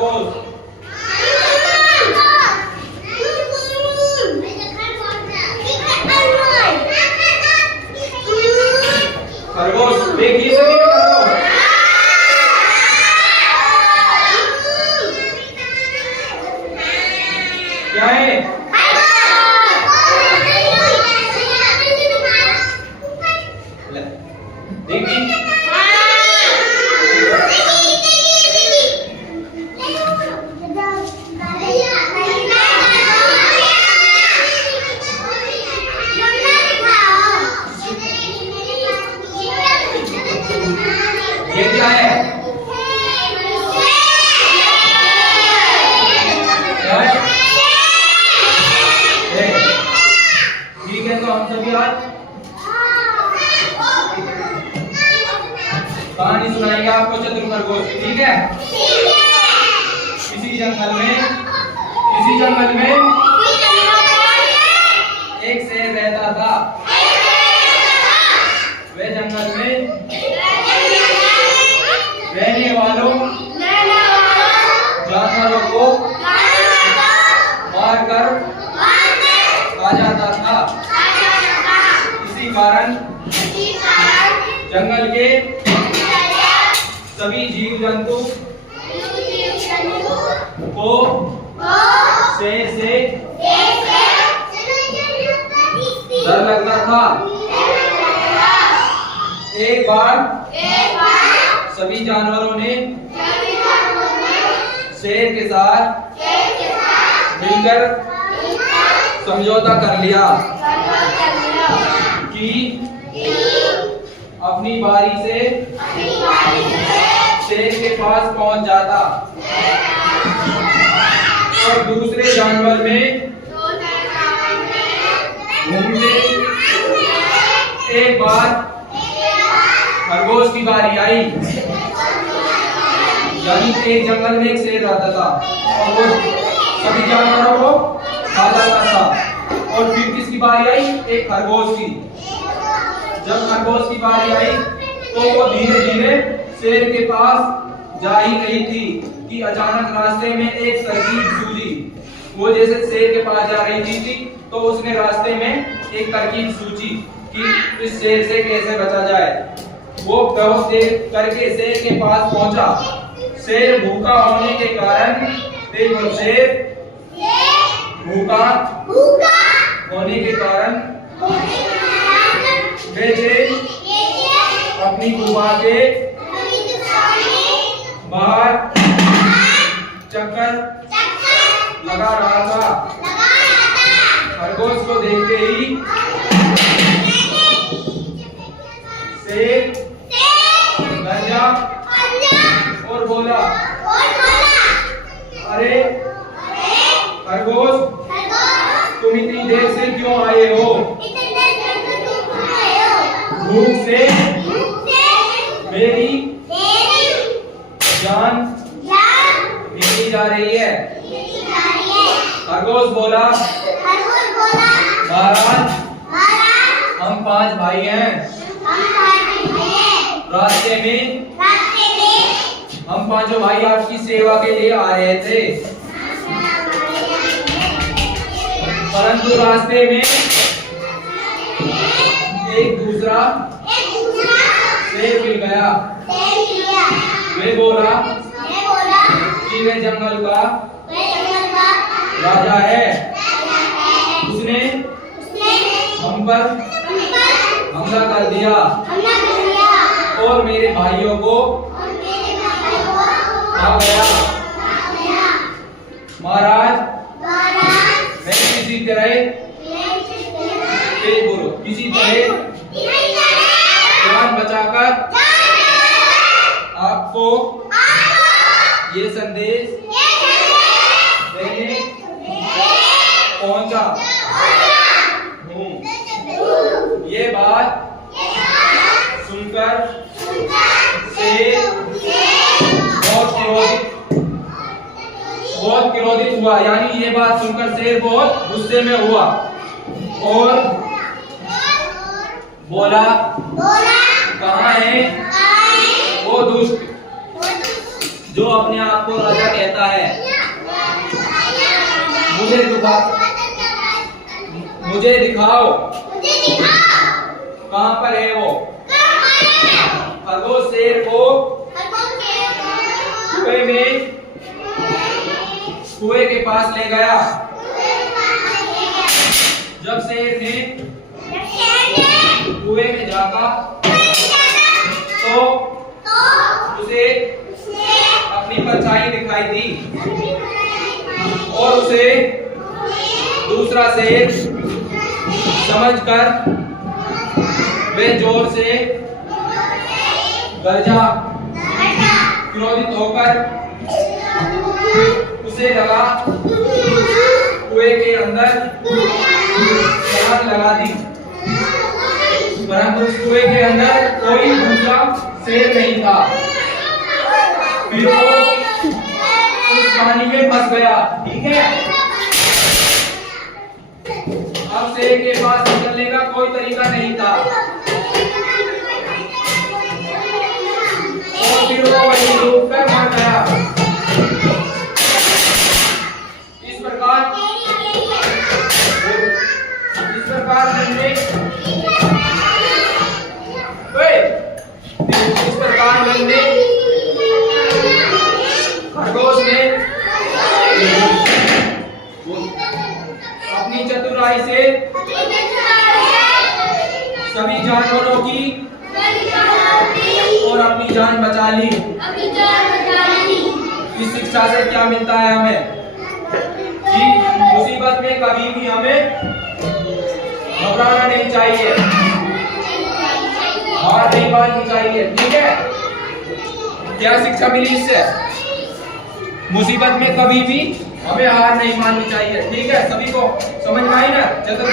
खरगोश। खरगोश देखिए सभी खरगोश क्या है? देखिए ये क्या है? ठीक है, तो हम सभी आज कहानी सुनाएंगे आपको चतुर खरगोश। ठीक है? किसी जंगल में एक शेर रहता था। वह जंगल में रहने वालों जानवरों को मारकर खा जाता था। इसी कारण जंगल के सभी जीव जंतु को शेर से डर लगता था। एक बार सभी जानवरों ने शेर के साथ मिलकर समझौता कर लिया कि अपनी बारी से शेर के पास पहुंच जाता और दूसरे जानवर में घूमते। एक बार खरगोश की बारी आई। यानी एक जंगल में एक शेर रहता था और वो सभी जानवरों को खा जाता था। और फिर किसकी बारी आई? एक खरगोश की। जब खरगोश की बारी आई तो वो धीरे धीरे शेर के पास जा ही रही थी कि अचानक रास्ते में एक तरकीब सूझी। वो जैसे शेर के पास जा रही थी तो उसने रास्ते में एक तरकीब सूझी कि इस शेर से कैसे बचा जाए। वो बहुत देर करके शेर के पास पहुंचा। शेर भूखा होने के कारण भूखा होने के कारण वे अपनी गुफा के बाहर चक्कर लगा रहा था। खरगोश को देखते ही शेर गरजा और बोला, अरे खरगोश, तुम इतनी देर से क्यों आए हो? भूख से मेरी जान निकली जा रही है। खरगोश बोला, महाराज, हम 5 भाई हैं। रास्ते में हम 5 भाई आपकी सेवा के लिए आ रहे थे, परंतु रास्ते में एक दूसरा शेर मिल गया। वे बोला कि वे जंगल का राजा है। उसने हम पर हमला कर दिया और मेरे भाइयों को खा गया। महाराज, मैं किसी तरह जान बचाकर आपको ये संदेश देने पहुंचा हूँ। ये बात सुनकर शेर बहुत क्रोधित हुआ। यानी ये बात सुनकर शेर बहुत गुस्से में हुआ और बोला, कहाँ है वो दुष्ट जो अपने आप को राजा कहता है। मुझे दिखाओ कहां पर है वो। खरगोश शेर को कुएं के पास ले गया। जब शेर ने कुएं में झांका तो उसे अपनी परछाई दिखाई दी और उसे दूसरा शेर समझकर वे जोर से गरजा। क्रोधित होकर उसे लगा कुएं के अंदर छलांग लगा दी, परंतु उस कुएं के अंदर कोई दूसरा शेर नहीं था। फिर वो उस पानी में फंस गया। ठीक है, अब शेर के पास निकलने का कोई तरीका नहीं था और फिर वो वहीं डूबकर मर गया। इस प्रकार खरगोश ने अपनी चतुराई से सभी जानवरों की और अपनी जान बचा ली। इस शिक्षा से क्या मिलता है हमें कि मुसीबत में कभी भी हमें घबराना नहीं चाहिए, हार नहीं माननी चाहिए। ठीक है, क्या शिक्षा मिली इससे? मुसीबत में कभी भी हमें हार नहीं माननी चाहिए। ठीक है, सभी को समझ में आई ना? चतुर